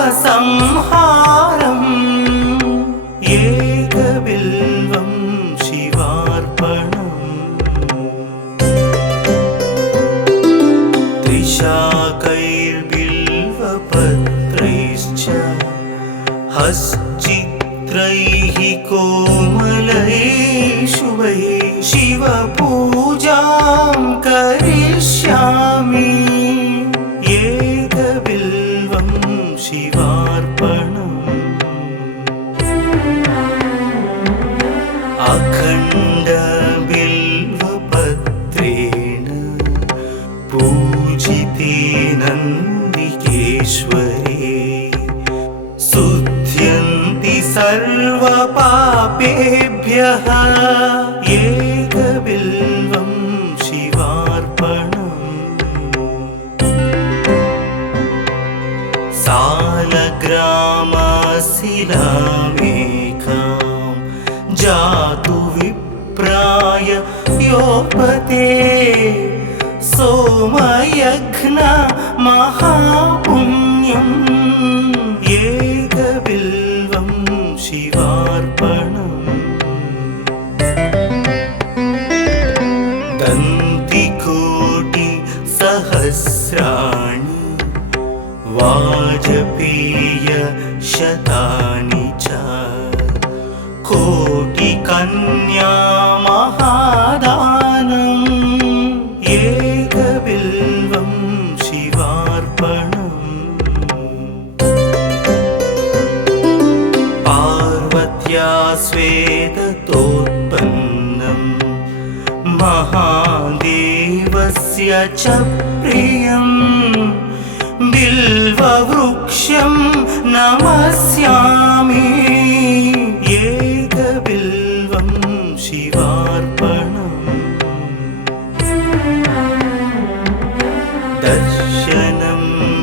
पापसंहारम् एकबिल्वं शिवार्पणम् त्रिशाकैर्बिल्वपत्रैश्च हश्चित्रैः कोमलैः शुभैः शिवपूजां करिष्यामि एकबिल्वं शिवार्पणम् अखण्डबिल्वपत्रेण पूजिते नन्दिकेश्वरे शुध्यन्ति सर्वपापेभ्यः एकबिल्वं शिवार्पणम् सालग्रामशिलामेकां जातु विप्राय योपते सोमयज्ञ महापुण्यम् एकबिल्वं शिवार्पणम् दन्तिकोटिसहस्राणि वाजपेयशतानि च कोटिकन्या महादानम् एकबिल्वं शिवार्पणम् पार्वत्या स्वेदतोत्पन्नं महादेवस्य च प्रियम् बिल्ववृक्षं नमस्यामि एकबिल्वं शिवार्पणम् दर्शनं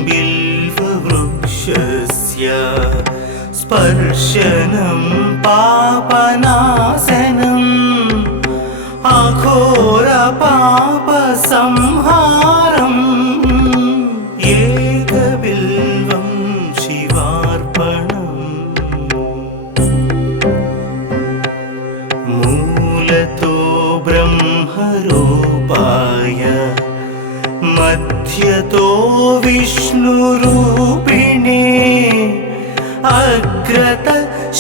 बिल्ववृक्षस्य स्पर्शनं पापनाशनम् अघोरपापसंहारम् एकबिल्वं शिवार्पणम् मूलतो ब्रह्मरूपाय मध्यतो विष्णुरूपिणे अग्रत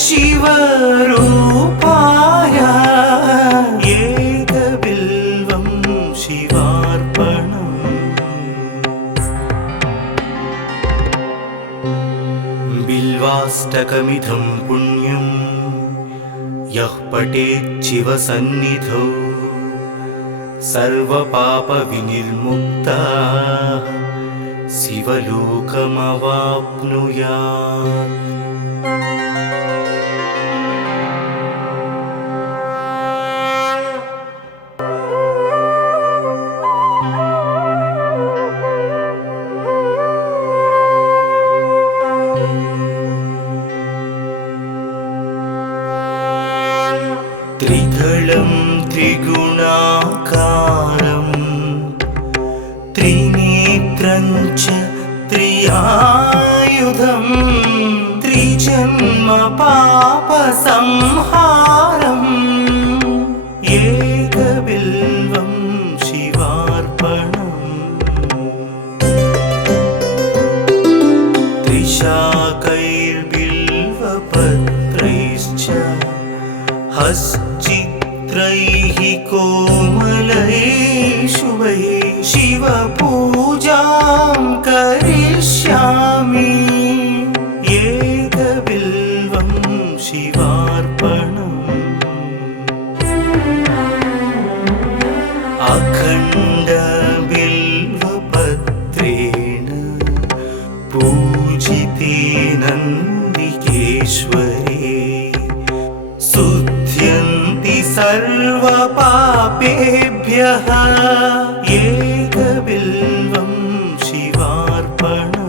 शिवरूपाय एकबिल्वं शिवार्पणम् बिल्वाष्टकमिदं पुण्यं यः पठेत् शिवसन्निधौ सर्वपापविनिर्मुक्तः शिवलोकमवाप्नुयात् त्रिदलं त्रिगुणाकारं त्रिनेत्रं च त्रियायुधं त्रिजन्म पापसंहारम् एकबिल्वं शिवार्पणम् त्रिशाकैर्बिल्वपत्रैश्च हश्चित्रैः कोमलैः शुभैः शिवपूजां करिष्यामि एकबिल्वं शिवार्पणम् अखण्डबिल्वपत्रेण पूजिते नन्दिकेश्वरे शुध्यन्ति सर्वपापेभ्यः एकबिल्वं शिवार्पणम्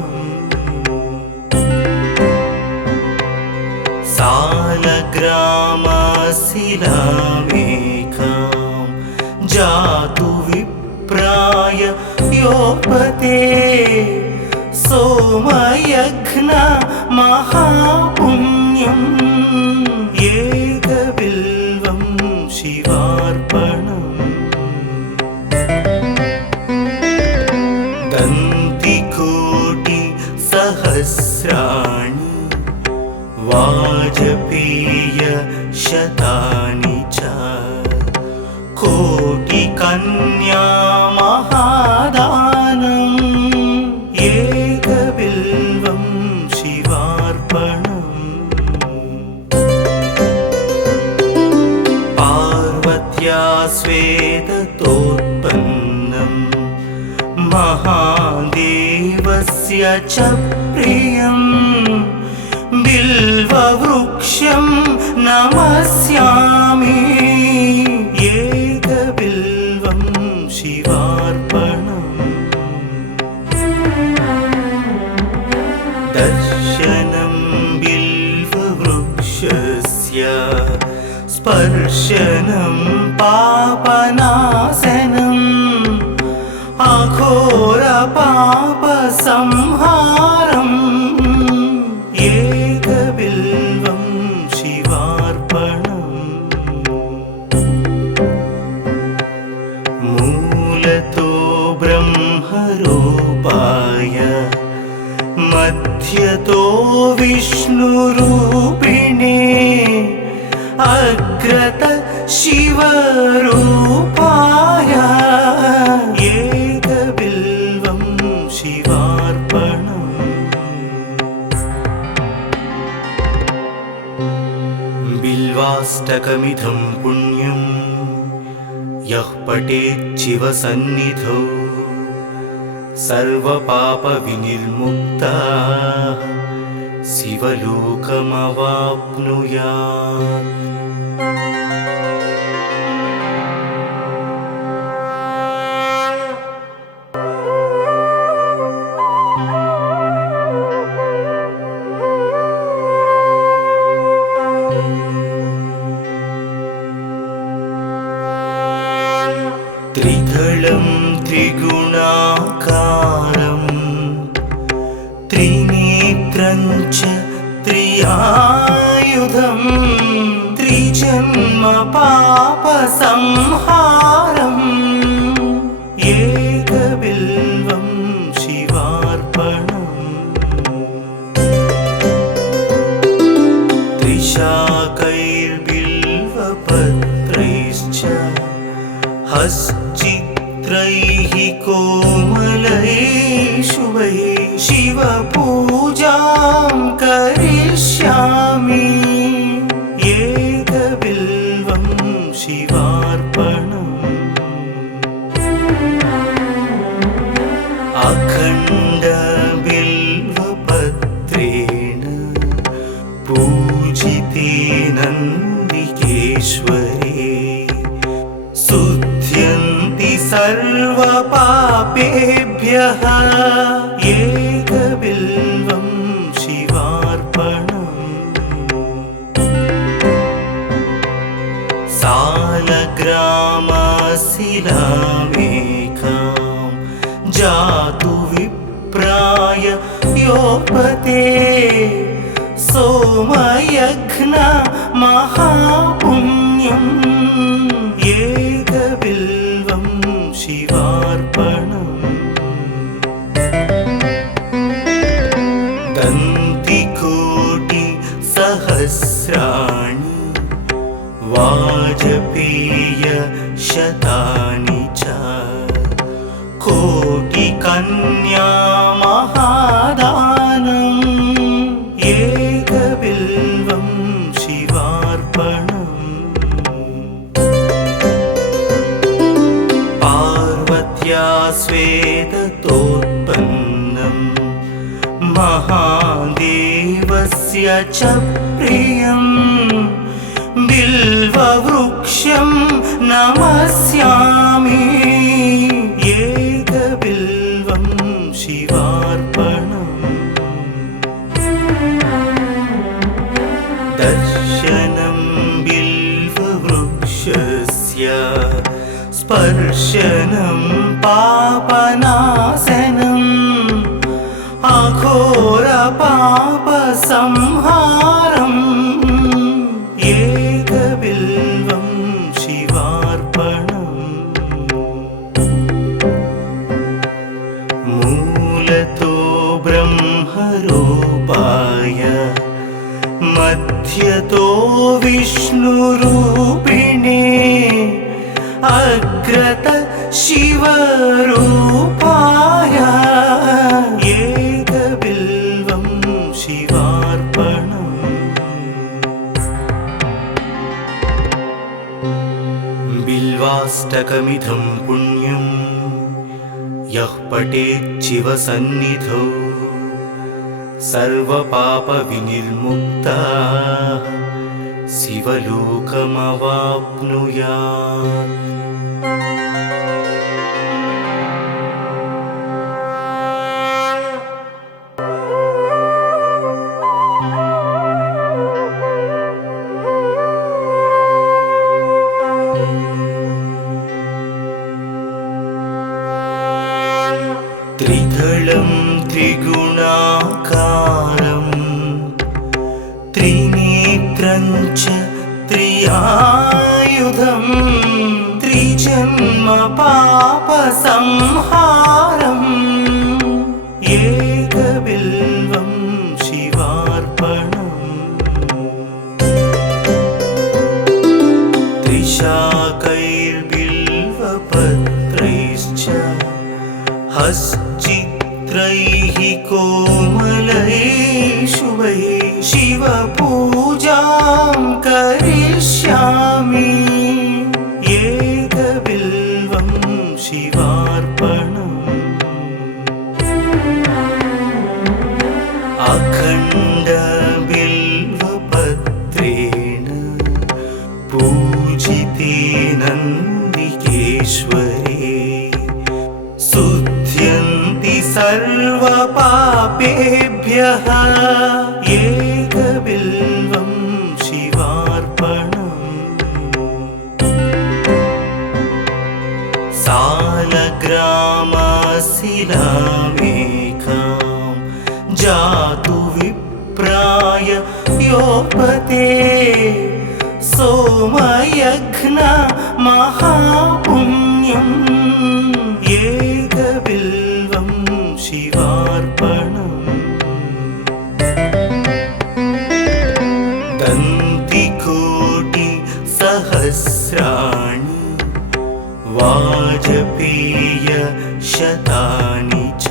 सालग्रामशिलामेकां जातु विप्राय योपते सोमयघ्न महापुण्यम् एकबिल्वं शिवार्पणम् दन्तिकोटि सहस्राणि वाजपेय शतानि च कोटिकन्या महादानम् एकबिल्वं शिवार्पणम् पार्वत्या स्वेदतोत्पन्नम् महादेवस्य च प्रियम् बिल्ववृक्षं नमस्यामि एकबिल्वं शिवार्पणम् दर्शनं बिल्ववृक्षस्य स्पर्शनं पापनाशनम् अघोरपापसंहारम् एकबिल्वं शिवार्पणम् मूलतो ब्रह्मरूपाय मध्यतो विष्णुरूपिणे अग्रत शिवरूपाय एकबिल्वं शिवार्पणम् बिल्वाष्टकमिदं पुण्यं यः पठेत् शिवसन्निधौ सर्वपापविनिर्मुक्तः शिवलोकमवाप्नुयात् त्रिदलं त्रिगुणाकारं त्रिनेत्रं च त्रियायुधं त्रिजन्म पापसंहारम् एकबिल्वं शिवार्पणम् त्रिशाकैर्बिल्वपत्रैश्च हश्चित्रैः कोमलैः शुभैः शिवपूजां करिष्यामि एकबिल्वं शिवार्पणम् अखण्डबिल्वपत्रेण पूजिते नन्दिकेश्वरे शुध्यन्ति सर्वपापेभ्यः एकबिल्वं शिवार्पणम् सालग्रामशिलामेकां जातु विप्राय योपते सोमयघ्न महापुण्यम् एकबिल्वं शिवार्पणम् दन्तिकोटि सहस्राणि वाजपेय शतानि च कोटिकन्या महादानम् एकबिल्वं शिवार्पणम् पार्वत्या स्वेदतोत्पन्नम् महादेवस्य च प्रियम् बिल्ववृक्षं नमस्यामि एकबिल्वं शिवार्पणम् दर्शनं बिल्ववृक्षस्य स्पर्शनं पापनाशनम् विष्णुरूपिणे अग्रत शिवरूपाय एकबिल्वं शिवार्पणम्। बिल्वाष्टकमिदं पुण्यं यः पठेत् शिवसन्निधौ सर्वपापविनिर्मुक्तः शिवलोकमवाप्नुयात्। त्रिदलं त्रिगुणाकारं त्रिनेत्रं च त्रियायुधं त्रिजन्म पापसंहारम् एकबिल्वं शिवार्पणम्। त्रिशाकैर्बिल्वपत्रैश्च हश्चित्रैः कोमलैः शुभैः शिवपूजां करिष्यामि एकबिल्वं शिवार्पणम्। अखण्डबिल्वपत्रेण पूजिते नन्दिकेश्वरे शुद्ध्यन्ति सर्वपापेभ्यः एकबिल्वं शिवार्पणम्। सालग्रामशिलामेकां जातु विप्राय योपते सोमयज्ञ महापुण्यम् एकबिल्वं शिवार्पणम्। दन्तिकोटिसहस्राणि वाजपेयशतानि च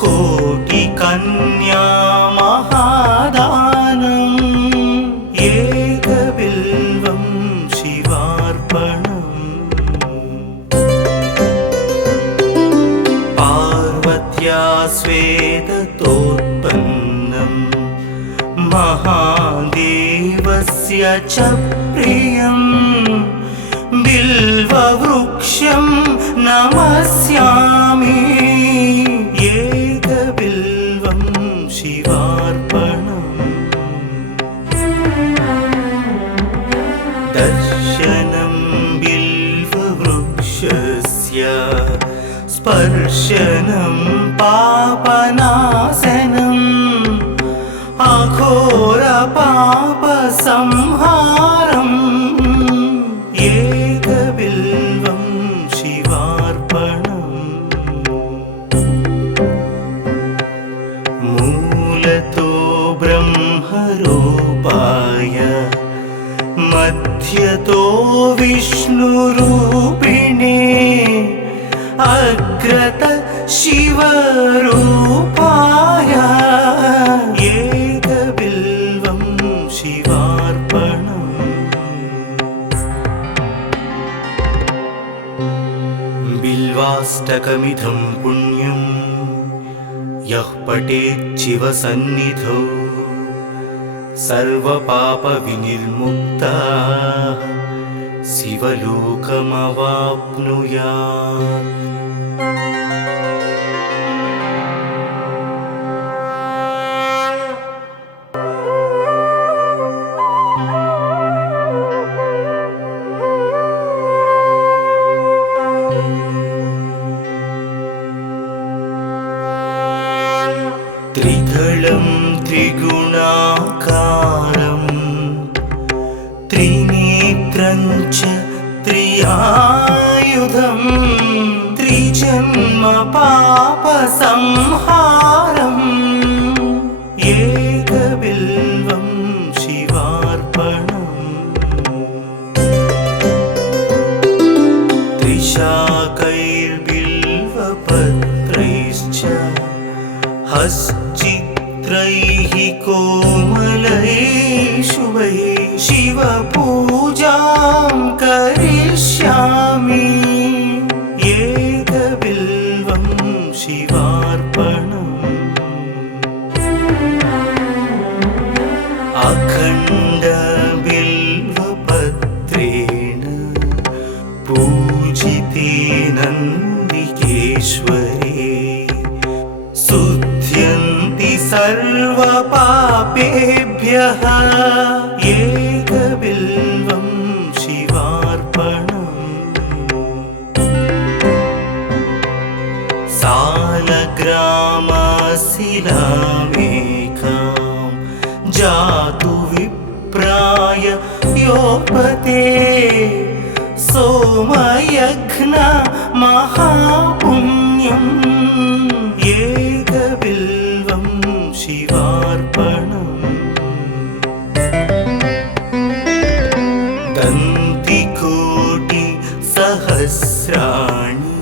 कोटिकन्या महादानम् एकबिल्वं शिवार्पणम्। पार्वत्या स्वेदतोत्पन्नं महादेवस्य च प्रियं बिल्ववृक्षं नमस्यामि एकबिल्वं शिवार्पणम्। दर्शनं बिल्ववृक्षस्य स्पर्शनं पापनाशनम् अघोरपापसंहारम् एकबिल्वं शिवार्पणम्। मूलतो ब्रह्मरूपाय मध्यतो विष्णुरूपिणे अग्रत शिवरूपाय एकबिल्वं शिवार्पणम्। बिल्वाष्टकमिदं पुण्यं यः पठेत् शिवसन्निधौ सर्वपापविनिर्मुक्तः शिवलोकमवाप्नुयात्। त्रिदलं त्रिगुणाकारं त्रिनेत्रं च त्रियायुधं त्रिजन्म पापसंहारम् एकबिल्वं शिवार्पणम्। हश्चित्रैः कोमलैः शुभैः शिवपूजां करिष्यामि एकबिल्वं शिवार्पणम् अखण्डबिल्वपत्रेण पूजिते नन्दिकेश्वरे शुध्यन्ति सर्वपापेभ्यः एकबिल्वं शिवार्पणम् सालग्रामशिलामेकां जातु विप्राय योपते सोमयज्ञ महापुण्यम् एकबिल्वं शिवार्पणम् दन्तिकोटिसहस्राणि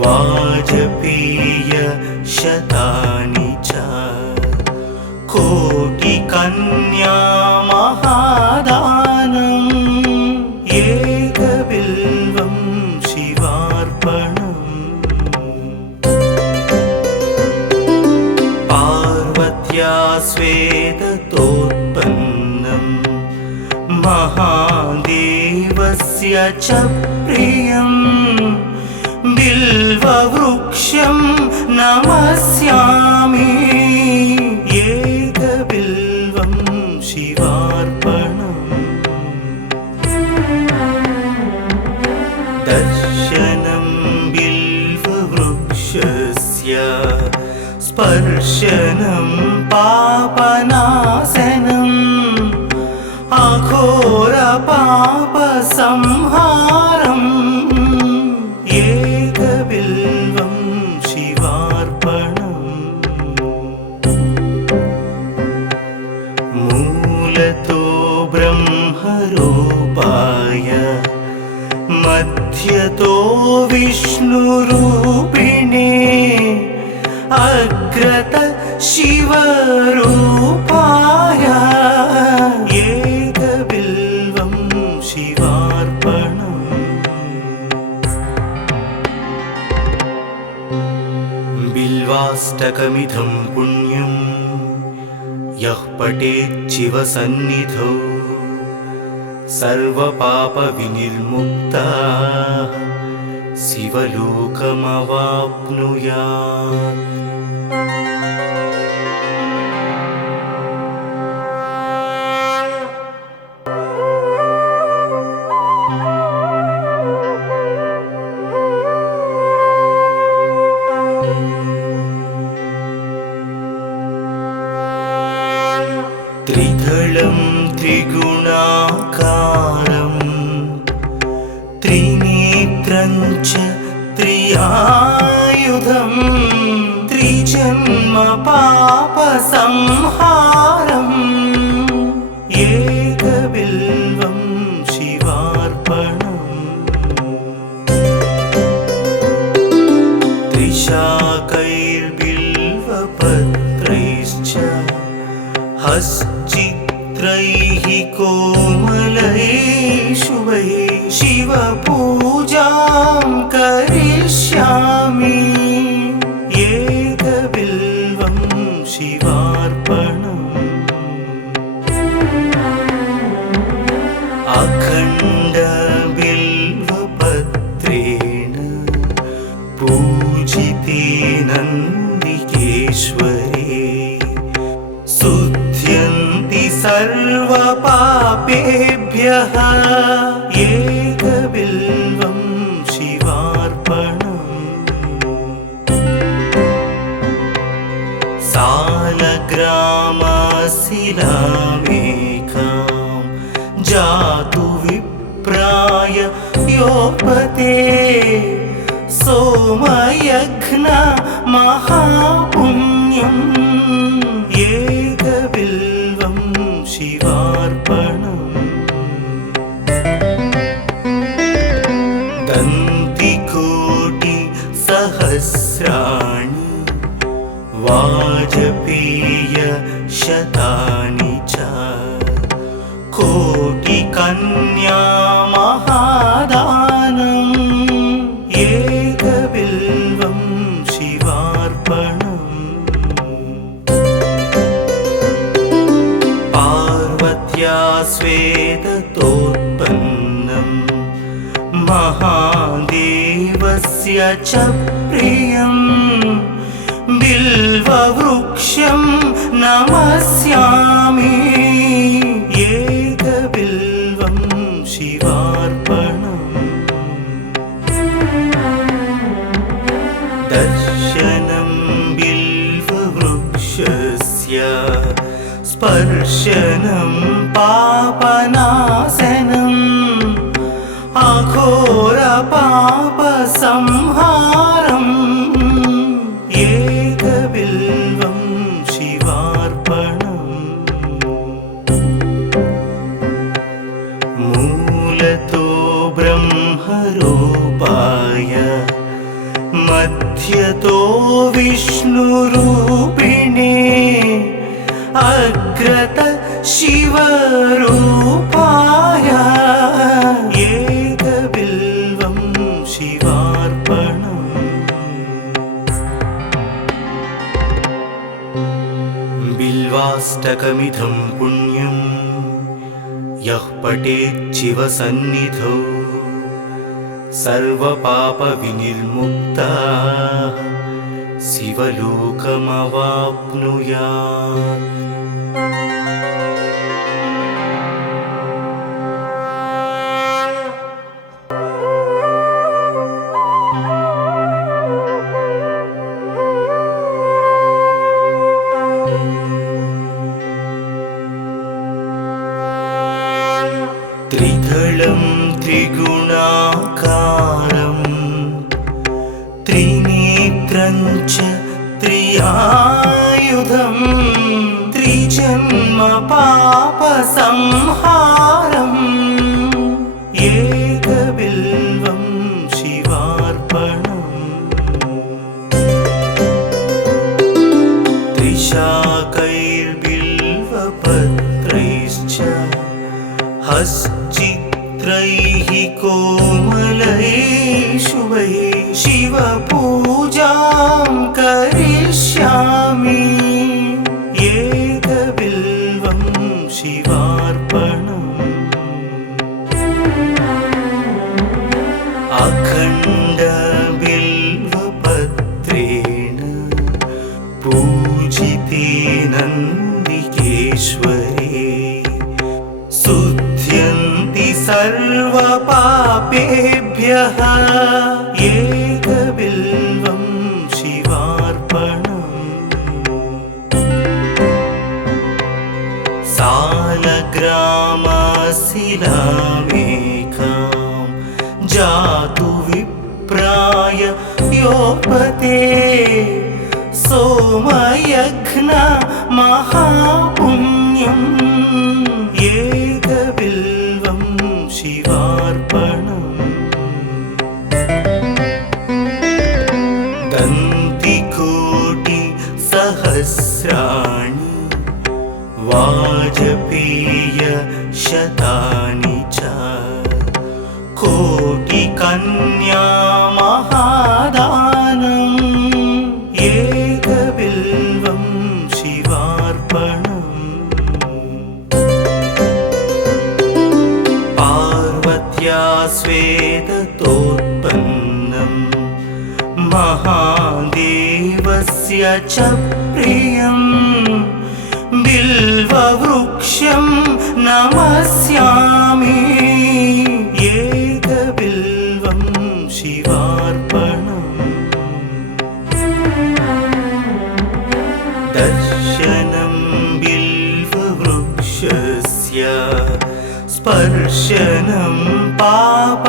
वाजपेयशतानि च कोटिकन्या महादानम् एकबिल्वं शिवार्पणम् पार्वत्या स्वेदतोत्पन्नं महादेवस्य च प्रियं बिल्ववृक्षं नमस्यामि एकबिल्वं शिवार्पणम् दर्शनं बिल्ववृक्षस्य स्पर्शनं पापनाशनम् अघोरपापसंहारम् एकबिल्वं शिवार्पणम् मूलतो ब्रह्मरूपाय मध्यतो विष्णुरूपिणे अग्रत शिवरूपाय एकबिल्वं शिवार्पणम् बिल्वाष्टकमिदं पुण्यं यः पठेत् शिवसन्निधौ सर्वपापविनिर्मुक्तः शिवलोकमवाप्नुयात्। त्रिदलं त्रिगुणाकारं त्रिनेत्रं च त्रियायुधं त्रिजन्म पापसंहारम् एकबिल्वं शिवार्पणम् त्रिशाकैर्बिल्वपत्रैश्च हश्चित्रैः कोमलैः शुभैः शिवपूजां करिष्यामि एकबिल्वं शिवार्पणम् अखण्डबिल्वपत्रेण पूजिते नन्दिकेश्वरे शुध्यन्ति सर्वपापेभ्यः एकबिल्वं शिवार्पणम् सालग्रामशिलामेकां जातु विप्राय योपते सोमयज्ञ महापुण्यम् एकबिल्वं शिवार्पणम् दन्तिकोटिसहस्राणि वा शतानि च कोटिकन्या महादानम् एकबिल्वं शिवार्पणम् पार्वत्या स्वेदतोत्पन्नं महादेवस्य च प्रियम् बिल्ववृक्षं नमस्यामि एकबिल्वं शिवार्पणम् दर्शनं बिल्ववृक्षस्य स्पर्शनं पापनाशनम् अघोरपापसंहारम् एकबिल्वं शिवार्पणम् मूलतो ब्रह्मरूपाय मध्यतो विष्णुरूपिणे अग्रत शिवरूपाय एकबिल्वं शिवार्पणम् बिल्वाष्टकमिदं पुण्यं यः पठेत् शिवसन्निधौ सर्वपापविनिर्मुक्तः शिवलोकमवाप्नुयात् त्रिदलं त्रिगुणाकारं त्रिनेत्रं च त्रियायुधं त्रिजन्म पापसंहारम् एकबिल्वं शिवार्पणम् त्रिशाकैर्बिल्वपत्रैश्च हश्चित्रैः कोमलैः शुभैः शिवपूजां करिष्यामि एकबिल्वं शिवार्पणम् अखण्डबिल्वपत्रेण पूजिते नन्दिकेश्वरे शुद्ध्यन्ति सर्वपापेभ्यः एकबिल्वं शिवार्पणम् सालग्रामशिलामेकां जातु विप्राय योपते सोमयज्ञ महापुण्यम् एकबिल्वं शिवार्पणम् दन्तिकोटिसहस्राणि वाजपेयशतानि च कोटिकन्या महादानम् एकबिल्वं शिवार्पणम् पार्वत्या स्वेदतोत्पन्नं महादेवस्य च प्रियम् बिल्ववृक्षं नमस्यामि एकबिल्वं शिवार्पणम् दर्शनं बिल्ववृक्षस्य स्पर्शनं पापनाशनम्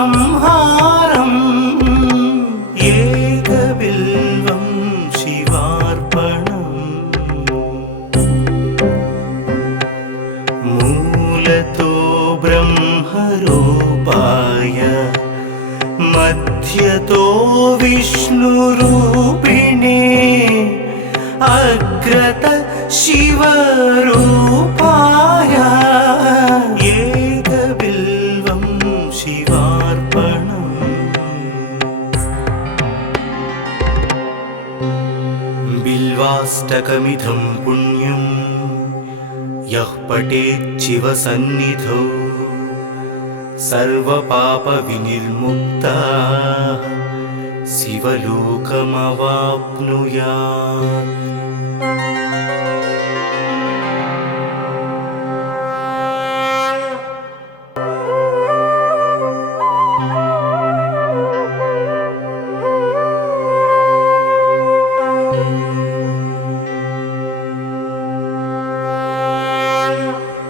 अघोरपापसंहारम् एकबिल्वं शिवार्पणम् मूलतो ब्रह्मरूपाय मध्यतो विष्णुरूपिणे अग्रत शिवरूपाय एकबिल्वं शिवार्पणम्। बिल्वाष्टकमिदं पुण्यं यः पठेत् शिवसन्निधौ सर्वपापविनिर्मुक्तः शिवलोकमवाप्नुयात्।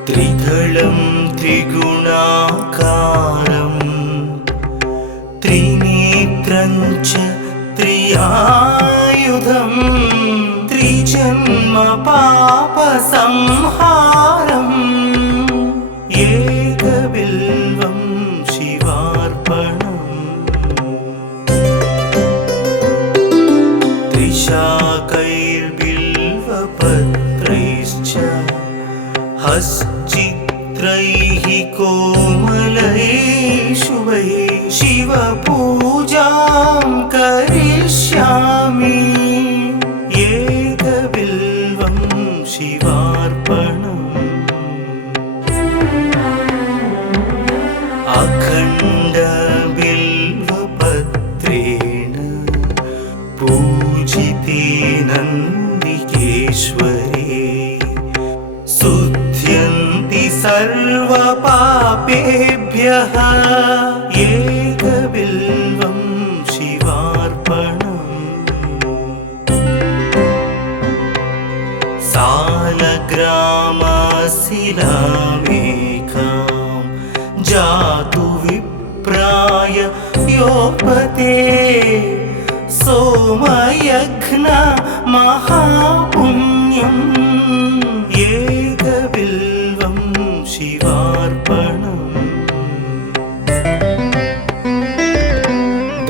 त्रिदलं त्रिगुणाकारं त्रिनेत्रं च त्रियायुधं त्रिजन्म पापसंहारम् एकबिल्वं शिवार्पणम्। त्रिशाकैर्बिल्वपत्रैश्च हश्चित्रैः कोमलैः शुभैः शिवपूजां करिष्यामि एकबिल्वं शिवार्पणम्। अखण्डबिल्वपत्रेण पूजिते नन्दिकेश्वरे शुद्ध्यन्ति सर्वपापेभ्यः एकबिल्वं शिवार्पणम्। सालग्रामशिलामेकां जातु विप्राय योपते सोमयज्ञ महापुण्यम् एकबिल्वं शिवार्पणम्।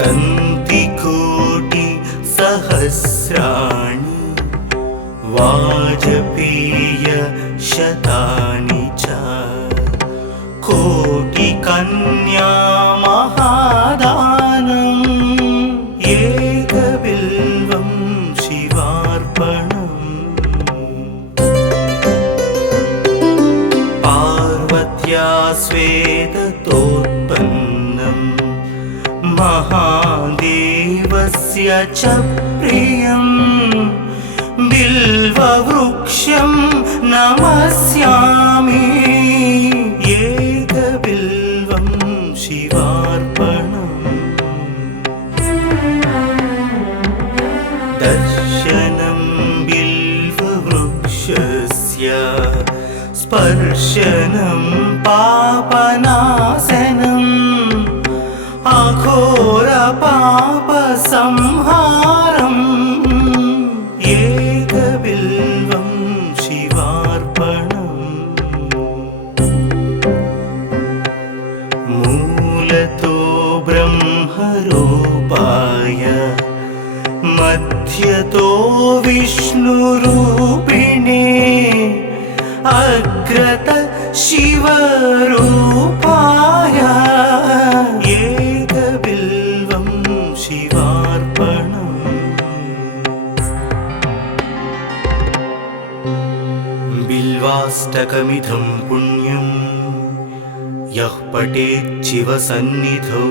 दन्तिकोटिसहस्राणि वाजपेयशतानि च कोटिकन्या महादानम् एकबिल्वं शिवार्पणम्। पार्वत्या स्वेदतोत्पन्नं महादेवस्य च प्रियं बिल्ववृक्षं नमस्यामि एकबिल्वं शिवार्पणम्। दर्शनं बिल्ववृक्षस्य स्पर्शनं पापनाशनम् अघोरपापसंहारम् एकबिल्वं शिवार्पणम्। मूलतो ब्रह्मरूपाय मध्यतो विष्णुरूपिणे अग्रत शिवरूपाय एकबिल्वं शिवार्पणम्। बिल्वाष्टकमिदं पुण्यं यः पठेत् शिवसन्निधौ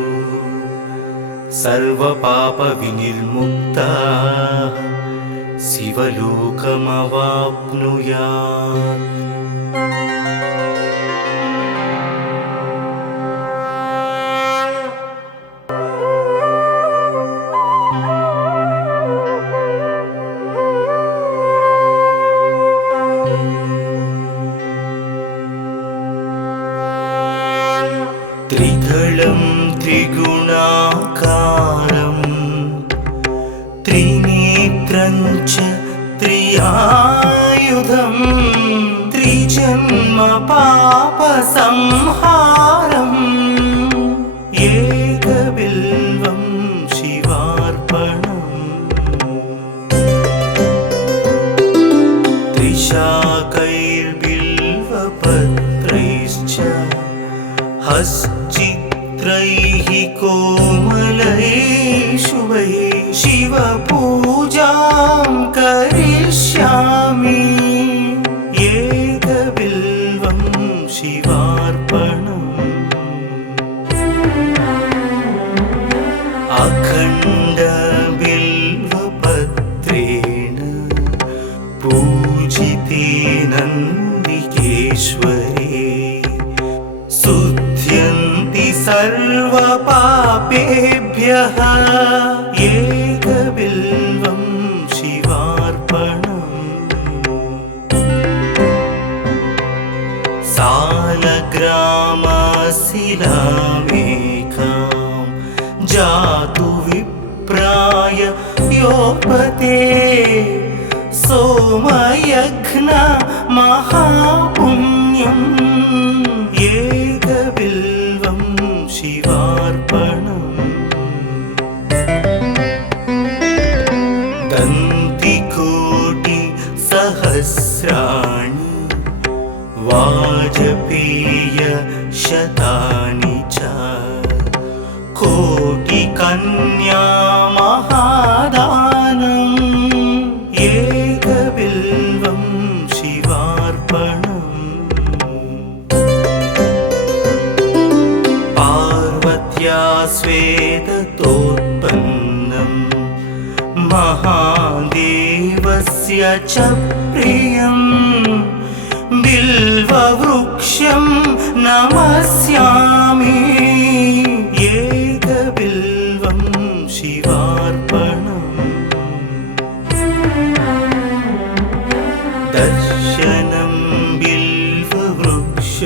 सर्वपापविनिर्मुक्तः शिवलोकमवाप्नुयात्। त्रिदलं त्रिगुणाकारं त्रिनेत्रं च त्रियायुधं त्रिजन्म पापसंहारम् एकबिल्वं हश्चित्रैः कोमलैः शुभैः शिवपूजां करिष्यामि एकबिल्वं शिवार्पणम् अखण्डबिल्वपत्रेण पूजिते नन्दिकेश्वरे शुध्यन्ति सर्वपापेभ्यः एकबिल्वं शिवार्पणम् सालग्रामशिलामेकां जातु विप्राय योपते सोमयज्ञ महापुण्यम् एकबिल्वं शिवार्पणम् दन्तिकोटिसहस्राणि वाजपेयशतानि च कोटिकन्या महादानम् एकबिल्वं शिवार्पणम् पार्वत्या श्वेततोत्पन्नं महादेवस्य च प्रियम् बिल्ववृक्षं नमस्यामि एकबिल्वं शिवार्पणम् दर्शनं बिल्ववृक्षस्य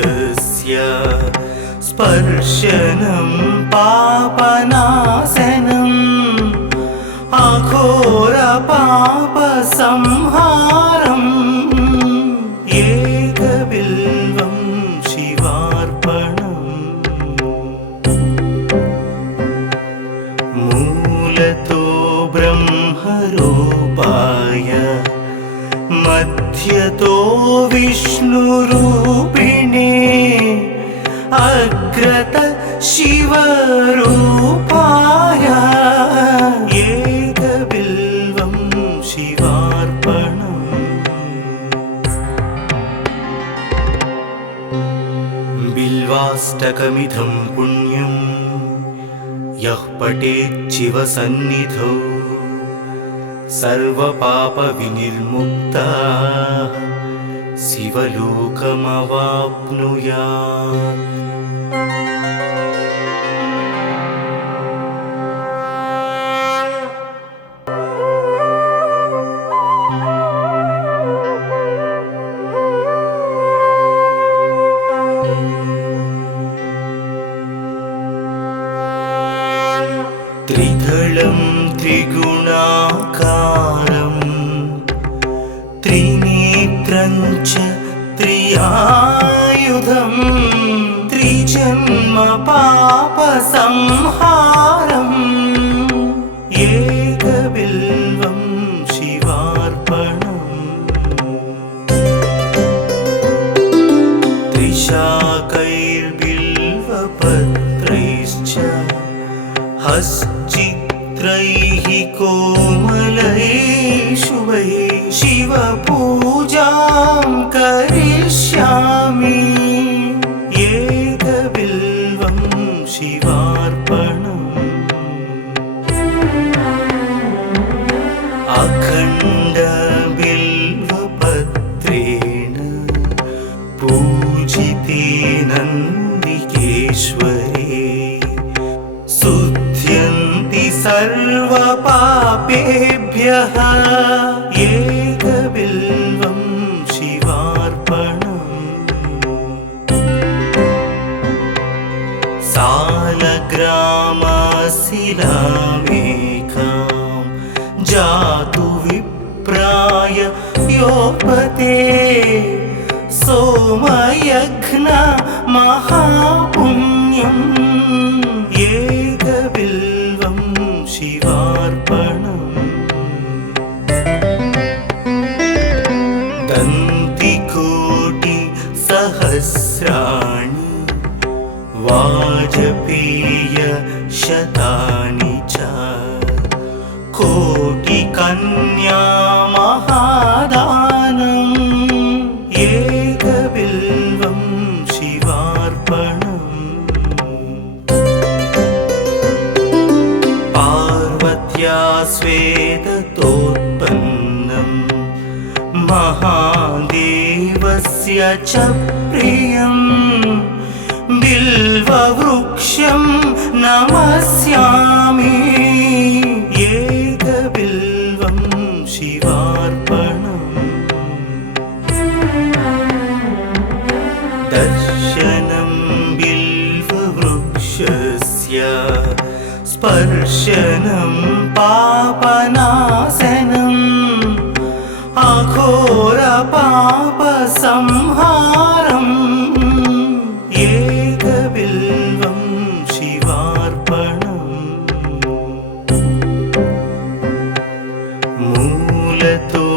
स्पर्शनं पापनाशनम् अघोरपापसंहारम् एकबिल्वं शिवार्पणम् मूलतो ब्रह्मरूपाय मध्यतो विष्णुरूपिणे अग्रत शिवरूपाय एकबिल्वं शिवार्पणम् बिल्वाष्टकमिदं पुण्यं यः पठेत् शिवसन्निधौ सर्वपापविनिर्मुक्तः शिवलोकमवाप्नुयात् त्रिदलं त्रिगुणाकारं त्रिनेत्रं च त्रियायुधं त्रिजन्म पापसंहारम् एकबिल्वं शिवार्पणम् त्रिशाकैर्बिल्वपत्रैश्च हश्चित्रैः कोमलैः शुभैः शिवपूजां करिष्यामि एकबिल्वं शिवार्पणम् अखण्डबिल्वपत्रेण पूजिते नन्दिकेश्वरे शुध्यन्ति सर्वपापेभ्यः एकबिल्वं शिवार्पणम् सालग्रामशिलामेकां जातु विप्राय योपते सोमयज्ञ महापुण्यम् एकबिल्वं शिवार्पणम् दन्तिकोटिसहस्राणि वाजपेय शतानि च कोटिकन्या महादानम् एकबिल्वं शिवार्पणम् पार्वत्या स्वेदतोत्पन्नम् महादेवस्य च प्रियम् बिल्ववृक्षं नमस्यामि एकबिल्वं शिवार्पणम् दर्शनं बिल्ववृक्षस्य स्पर्शनं पापनाशनम् अघोरपापसंहारम् एकबिल्वं शिवार्पणम् मूलतो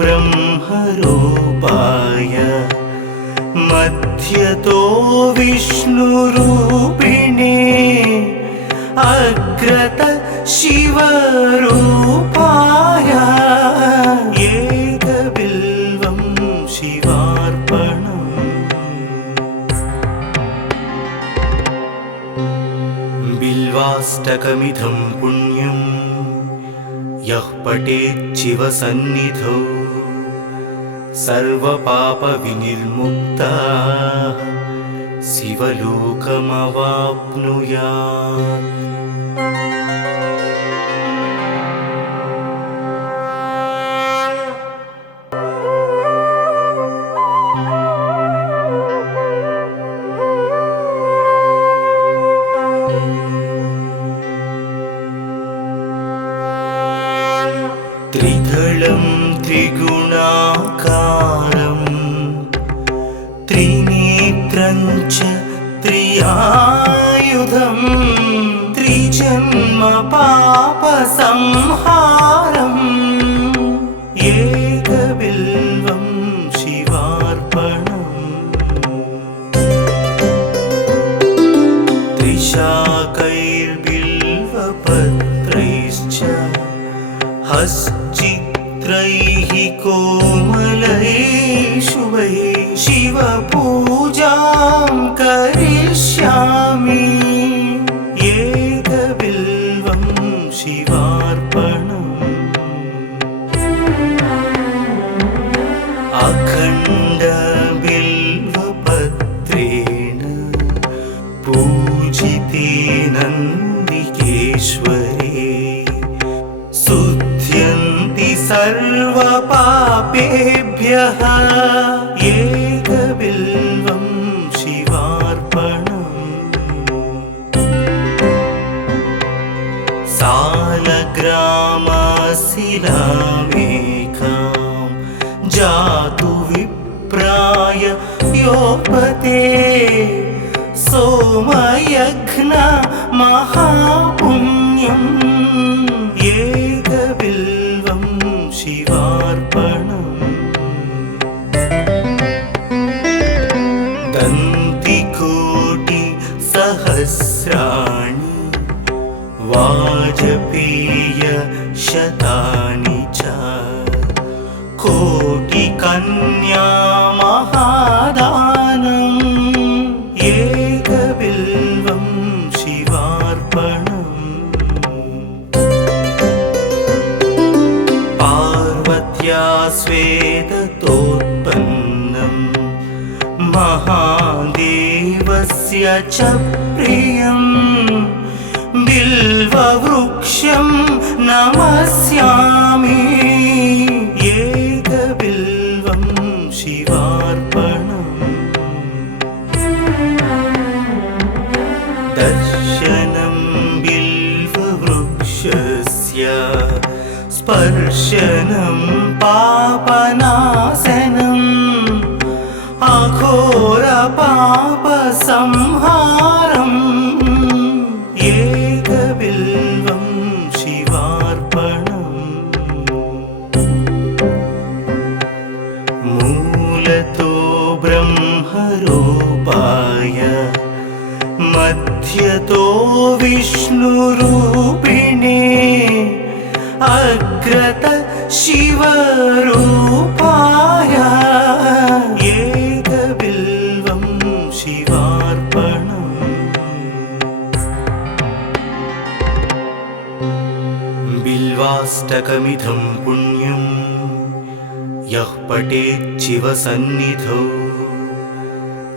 ब्रह्मरूपाय मध्यतो विष्णुरूपिणे अग्रत शिवरूपाय एकबिल्वं शिवार्पणम् बिल्वाष्टकमिदं पुण्यं यः पठेत् शिवसन्निधौ सर्वपापविनिर्मुक्तः शिवलोकमवाप्नुयात्। त्रिदलं त्रिगुणाकारं त्रिनेत्रं च त्रियायुधं त्रिजन्म पापसंहारम् एकबिल्वं शिवार्पणम् त्रिशाकैर्बिल्वपत्रैश्च हश्चित्रैः कोमलैः शुभैः शिवपूजां करिष्यामि एकबिल्वं शिवार्पणम् अखण्डबिल्वपत्रेण पूजिते नन्दिकेश्वरे शुध्यन्ति सर्वपापेभ्यः एकबिल्वं शिवार्पणम् सालग्रामशिलामेकां जातु विप्राय योपते सोमयज्ञ महापुण्यम् एकबिल्वं शिवार्पणम् दन्तिकोटिसहस्राणि वाजपेय शतानि च कोटिकन्या महादानम् एकबिल्वं शिवार्पणम् पार्वत्या स्वेदतोत्पन्नं महादेवस्य च प्रियम् बिल्ववृक्षं नमस्यामि एकबिल्वं शिवार्पणम् दर्शनं बिल्ववृक्षस्य स्पर्शनं पापनाशनम् अघोरपापसंहारम् एकबिल्वं शिवार्पणम् मूलतो ब्रह्मरूपाय मध्यतो विष्णुरूपिणे अग्रत शिवरूपाय एकबिल्वं शिवार्पणम्। बिल्वाष्टकमिदं पुण्यं यः पठेत् शिवसन्निधौ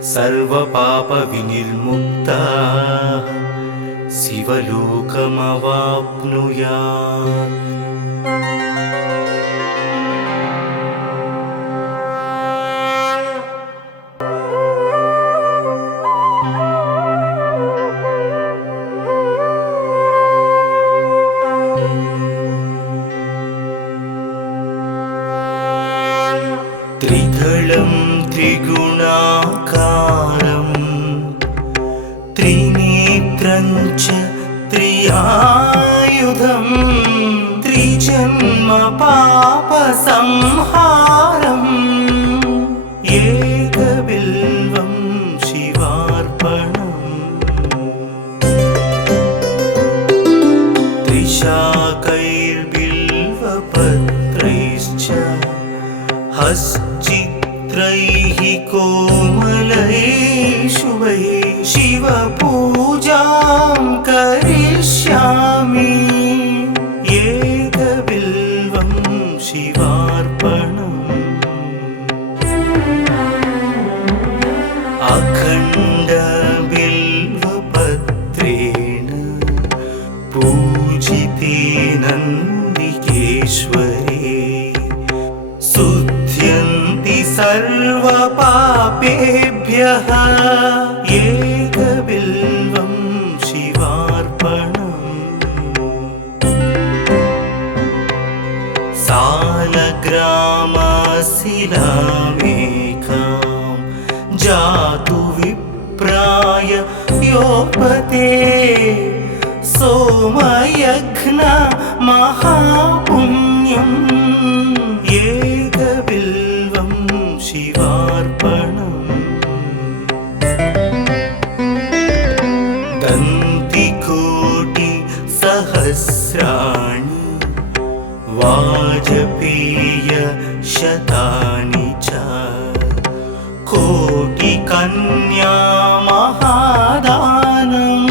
सर्वपापविनिर्मुक्तः शिवलोकमवाप्नुयात्। त्रिदलं त्रिगुणाकारं त्रिनेत्रं च त्रियायुधं त्रिजन्म पापसंहारम् एकबिल्वं शिवार्पणम्। त्रिशाकैर्बिल्वपत्रैश्च हश्चित्रैः कोमलैः शुभैः शिवपूजां करिष्यामि एकबिल्वं शिवार्पणम्। अखण्डबिल्वपत्रेण पूजिते नन्दिकेश्वरे शुद्ध्यन्ति सर्वपापेभ्यः एकबिल्वं शिवार्पणम्। सालग्रामशिलामेकां जातु विप्राय योपते सोमयज्ञ महापुण्यम् एकबिल्वं शिवार्पणम्। दन्तिकोटिसहस्राणि वाजपेयशतानि च कोटिकन्या महादानम्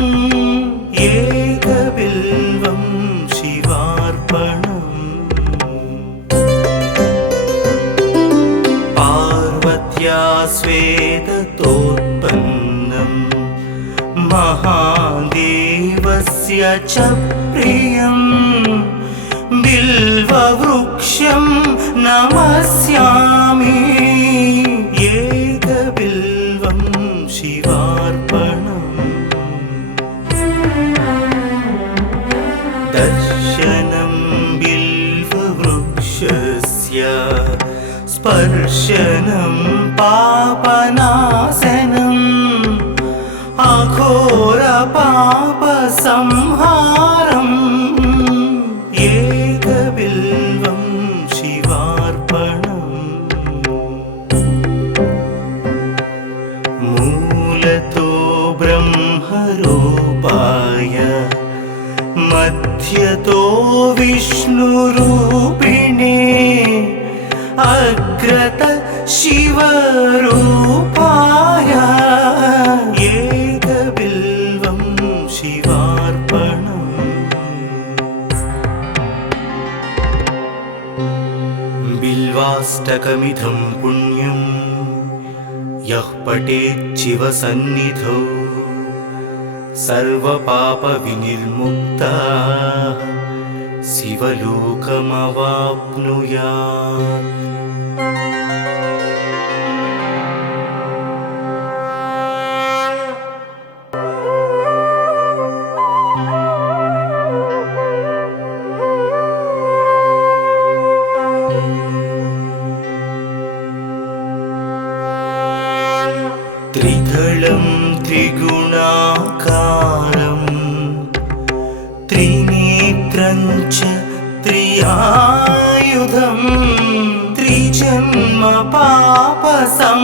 एकबिल्वं शिवार्पणम्। पार्वत्या स्वेदतोत्पन्नं महादेवस्य च प्रियं बिल्ववृक्षं नमस्यामि एकबिल्वं शिवार्पणम्। दर्शनं बिल्ववृक्षस्य स्पर्शनं पापनाशनम् अघोरपापसंहारम् एकबिल्वं शिवार्पणम्। मूलतो ब्रह्मरूपाय मध्यतो विष्णुरूपिणे अग्रत शिवरूपाय एकबिल्वं शिवार्पणम्। बिल्वाष्टकमिदं पुण्यं यः पठेत् शिवसन्निधौ सर्वपापविनिर्मुक्तः शिवलोकमवाप्नुयात्। त्रिदलं त्रिगुणाकारं त्रिनेत्रं च त्रियायुधं त्रिजन्म पापसंहारम्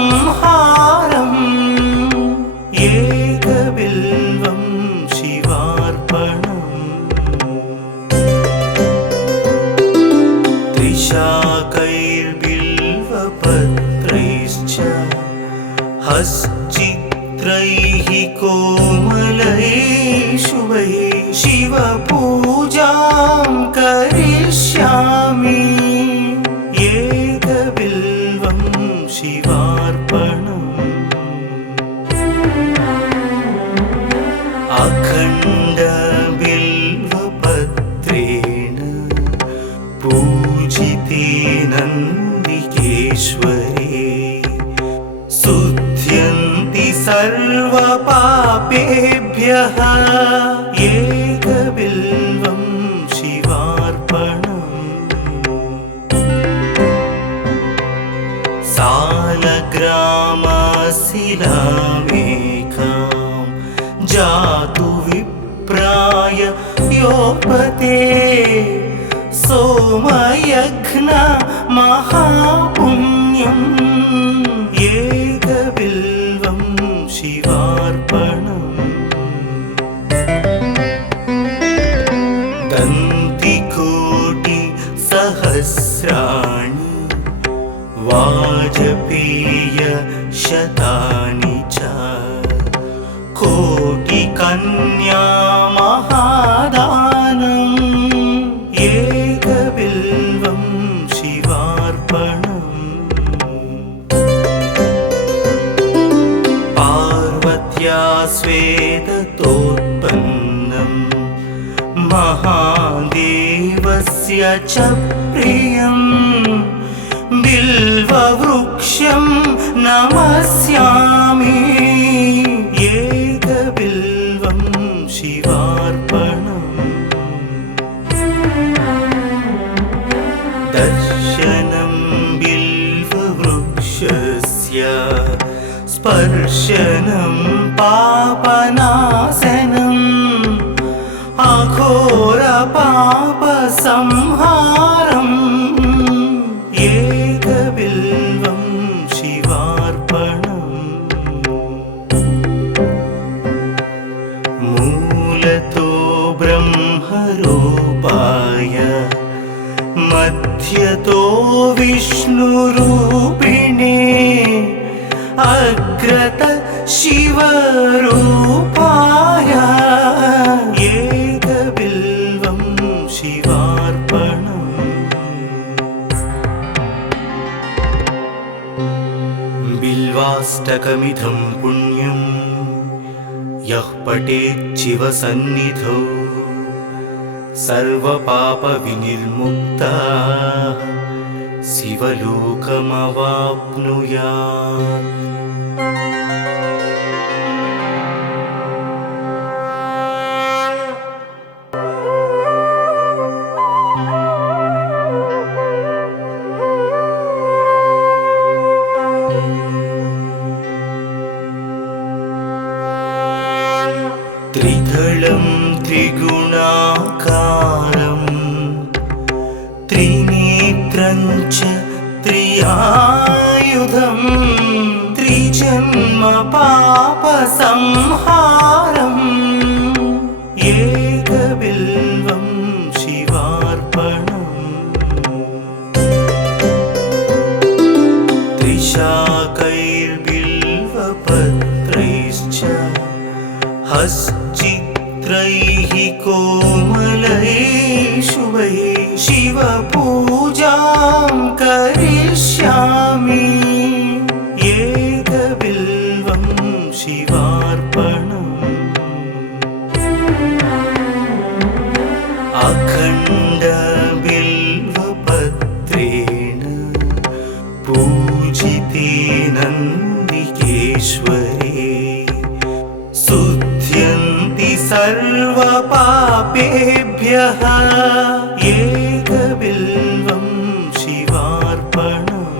एकबिल्वं शिव पूजां करिष्यामि एकबिल्वं शिवार्पणम् अखण्ड बिल्वपत्रेण पूजिते नन्दिकेश्वरे शुध्यन्ति सर्वपापेभ्यः एकबिल्वं शिवार्पणम् सालग्रामशिलामेकां जातु विप्राय योपते सोमयज्ञ महापुण्यम् एकबिल्वं शिवार्पणम् दन्तिकोटिसहस्राणि वाजपेयशतानि च कोटिकन्या महादानम् एकबिल्वं शिवार्पणम् पार्वत्या स्वेदतोत्पन्नं महादेवस्य च प्रियं बिल्ववृक्षं नमस्यामि एकबिल्वं शिवार्पणम् दर्शनं बिल्ववृक्षस्य स्पर्शनं पापनाशनम् अघोरपापसंहारम् एकबिल्वं शिवार्पणम् मूलतो ब्रह्मरूपाय मध्यतो विष्णुरूपिणे अग्रत शिवरूपाय एकबिल्वं शिवार्पणम् बिल्वाष्टकमिदं पुण्यं यः पठेत् शिवसन्निधौ सर्वपापविनिर्मुक्तः शिवलोकमवाप्नुयात् त्रिदलं त्रिगुणाकारं त्रिनेत्रं च त्रियायुधं त्रिजन्म पापसंहारम् एकबिल्वं शिवार्पणम् त्रिशाकैर्बिल्वपत्रैश्च हश्चित्रैः कोमलैः शुभैः शिवपूजां करिष्यामि एकबिल्वं शिवार्पणम् अखण्ड बिल्वपत्रेण पूजिते नन्दिकेश्वरे शुध्यन्ति सर्वपापेभ्यः एकबिल्वं शिवार्पणम्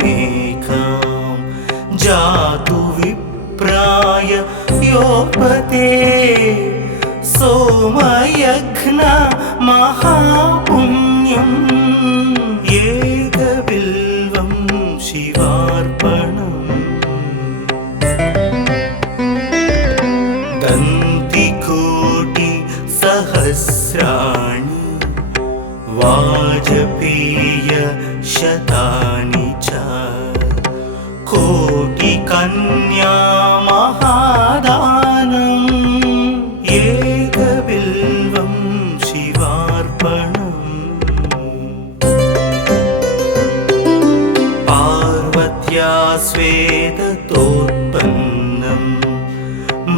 सालग्रामशिलामेकां जातु विप्राय योपते सोमयज्ञ महापुण्यम् एकबिल्वं शिवार्पणम् दन्तिकोटिसहस्राणि वाजपेयशतानि च श्वेततोत्पन्नं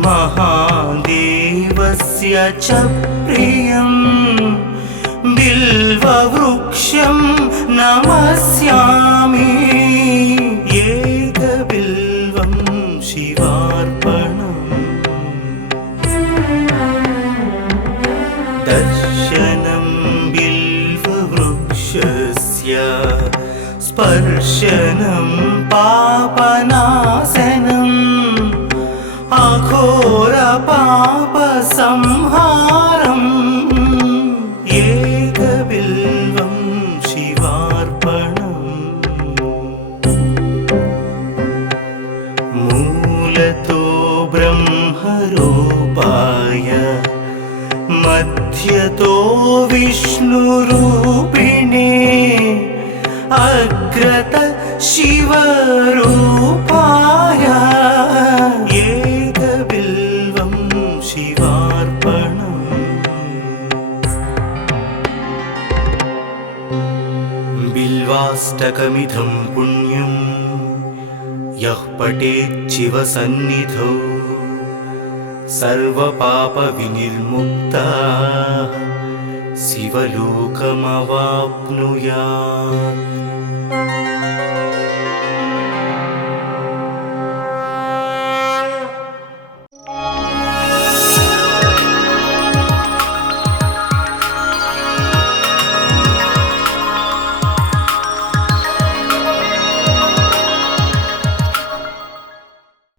महादेवस्य च प्रियं बिल्ववृक्षं नमस्यामि एकबिल्वं शिवार्पणम् दर्शनं बिल्ववृक्षस्य स्पर्शनं पापनाशनम् अघोरपापसंहारम् एकबिल्वं शिवार्पणम् मूलतो ब्रह्मरूपाय मध्यतो विष्णुरूपिणे अग्रत शिवरूपाय एकबिल्वं शिवार्पणम् बिल्वाष्टकमिदं पुण्यं यः पठेच्छिवसन्निधौ सर्वपापविनिर्मुक्तः शिवलोकमवाप्नुयात्।